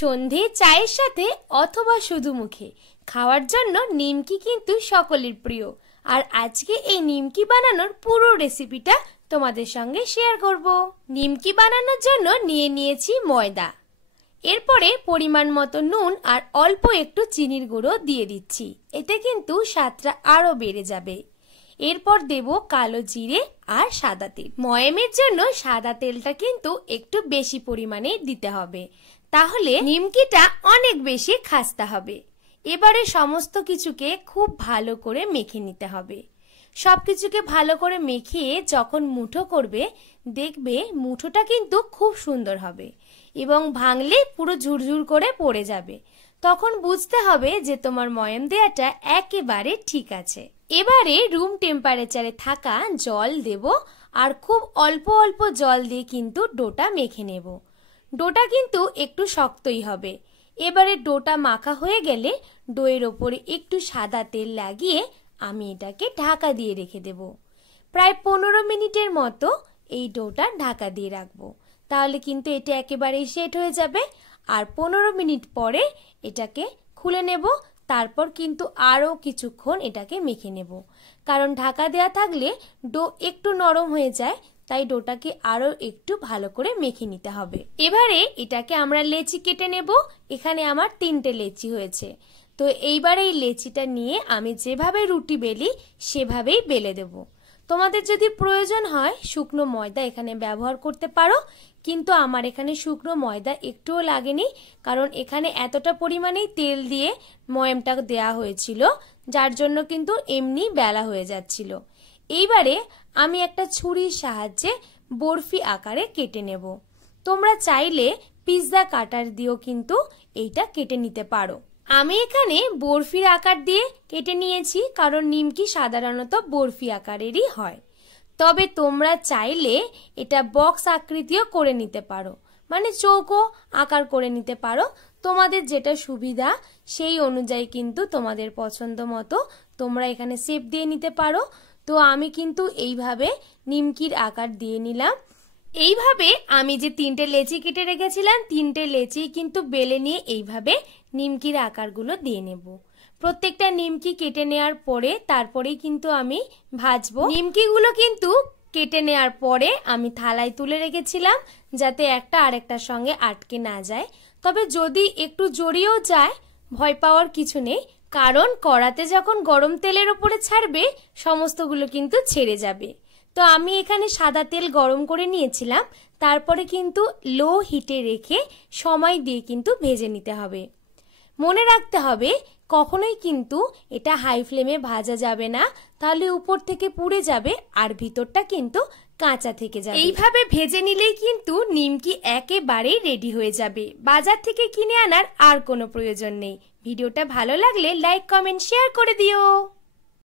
সন্ধে চায়ের সাথে অথবা শুধু মুখে খাওয়ার জন্য নিমকি কিন্তু সকলের প্রিয়। আর আজকে এই নিমকি বানানোর পুরো রেসিপিটা তোমাদের সঙ্গে শেয়ার করব। নিমকি বানানোর জন্য নিয়ে নিয়েছি ময়দা, এরপরে পরিমাণ মতো নুন আর অল্প একটু চিনির গুঁড়ো দিয়ে দিচ্ছি, এতে কিন্তু স্বাদটা আরো বেড়ে যাবে। এরপর দেব কালো জিরে আর সাদা তেল। ময়ামের জন্য সাদা তেলটা কিন্তু একটু বেশি পরিমাণে দিতে হবে, তাহলে নিমকিটা অনেক বেশি খাস্তা হবে। এবারে সমস্ত কিছুকে খুব ভালো করে মেখে নিতে হবে। সবকিছুকে ভালো করে মেখিয়ে যখন মুঠো করবে, দেখবে মুঠোটা কিন্তু খুব সুন্দর হবে এবং ভাঙলে পুরো ঝুরঝুর করে পড়ে যাবে। তখন বুঝতে হবে যে তোমার ময়াম দেওয়াটা একেবারে ঠিক আছে। এবারে রুম টেম্পারেচারে থাকা জল দেব আর খুব অল্প অল্প জল দিয়ে কিন্তু ডোটা মেখে নেব। ডোটা কিন্তু একটু শক্তই হবে। এবারে ডোটা মাখা হয়ে গেলে ডোয়ের ওপরে একটু সাদা তেল লাগিয়ে আমি এটাকে ঢাকা দিয়ে রেখে দেব। প্রায় 15 মিনিটের মতো এই ডোটা ঢাকা দিয়ে রাখবো, তাহলে কিন্তু এটা একেবারেই সেট হয়ে যাবে। আর 15 মিনিট পরে এটাকে খুলে নেব, তারপর কিন্তু আরও কিছুক্ষণ এটাকে মেখে নেব, কারণ ঢাকা দেওয়া থাকলে ডো একটু নরম হয়ে যায়, তাই ডোটাকে আরো একটু ভালো করে মেখে নিতে হবে। এবারে এটাকে আমরা লেচি কেটে নেব। এখানে আমার 3টে লেচি হয়েছে। তো এইবারে এই লেচিটা নিয়ে আমি যেভাবে রুটি বেলি সেভাবেই বেলে দেব। তোমাদের যদি প্রয়োজন হয় শুকনো ময়দা এখানে ব্যবহার করতে পারো, কিন্তু আমার এখানে শুকনো ময়দা একটুও লাগেনি, কারণ এখানে এতটা পরিমাণেই তেল দিয়ে ময়ামটা দেয়া হয়েছিল, যার জন্য কিন্তু এমনি বেলা হয়ে যাচ্ছিল। এইবারে আমি একটা ছুরির সাহায্যে বরফি আকারে কেটে নেব। তোমরা চাইলে পিৎজা কাটার দিয়েও কিন্তু এইটা কেটে নিতে পারো। আমি এখানে বরফির আকার দিয়ে কেটে নিয়েছি, কারণ নিমকি সাধারণত বরফি আকারেরই হয়। তবে তোমরা চাইলে এটা বক্স আকৃতিও করে নিতে পারো, মানে চৌকো আকার করে নিতে পারো। তোমাদের যেটা সুবিধা সেই অনুযায়ী কিন্তু তোমাদের পছন্দ মতো তোমরা এখানে শেপ দিয়ে নিতে পারো। তো আমি কিন্তু এইভাবে নিমকির আকার দিয়ে নিলাম। এইভাবে আমি যে 3টে লেচি কেটে রেখেছিলাম, 3টে লেচি কিন্তু বেলে নিয়ে এইভাবে নিমকির আকারগুলো দিয়ে নেব। প্রত্যেকটা নিমকি কেটে নেওয়ার পরে তারপরেই কিন্তু আমি ভাজবো। নিমকিগুলো কিন্তু কেটে নেওয়ার পরে আমি থালায় তুলে রেখেছিলাম, যাতে একটা আরেকটার সঙ্গে আটকে না যায়। তবে যদি একটু জড়িয়েও যায়, ভয় পাওয়ার কিছু নেই, কারণ কড়াতে যখন গরম তেলের ওপরে ছাড়বে সমস্তগুলো কিন্তু ছেড়ে যাবে। তো আমি এখানে সাদা তেল গরম করে নিয়েছিলাম, তারপরে কিন্তু লো হিটে রেখে সময় দিয়ে কিন্তু ভেজে নিতে হবে। মনে রাখতে হবে কখনোই কিন্তু এটা হাই ফ্লেমে ভাজা যাবে না, তাহলে উপর থেকে পুড়ে যাবে আর ভিতরটা কিন্তু কাঁচা থেকে যাবে। এইভাবে ভেজে নিলেই কিন্তু নিমকি একেবারেই রেডি হয়ে যাবে। বাজার থেকে কিনে আনার আর কোনো প্রয়োজন নেই। ভিডিওটা ভালো লাগলে লাইক, কমেন্ট, শেয়ার করে দিও।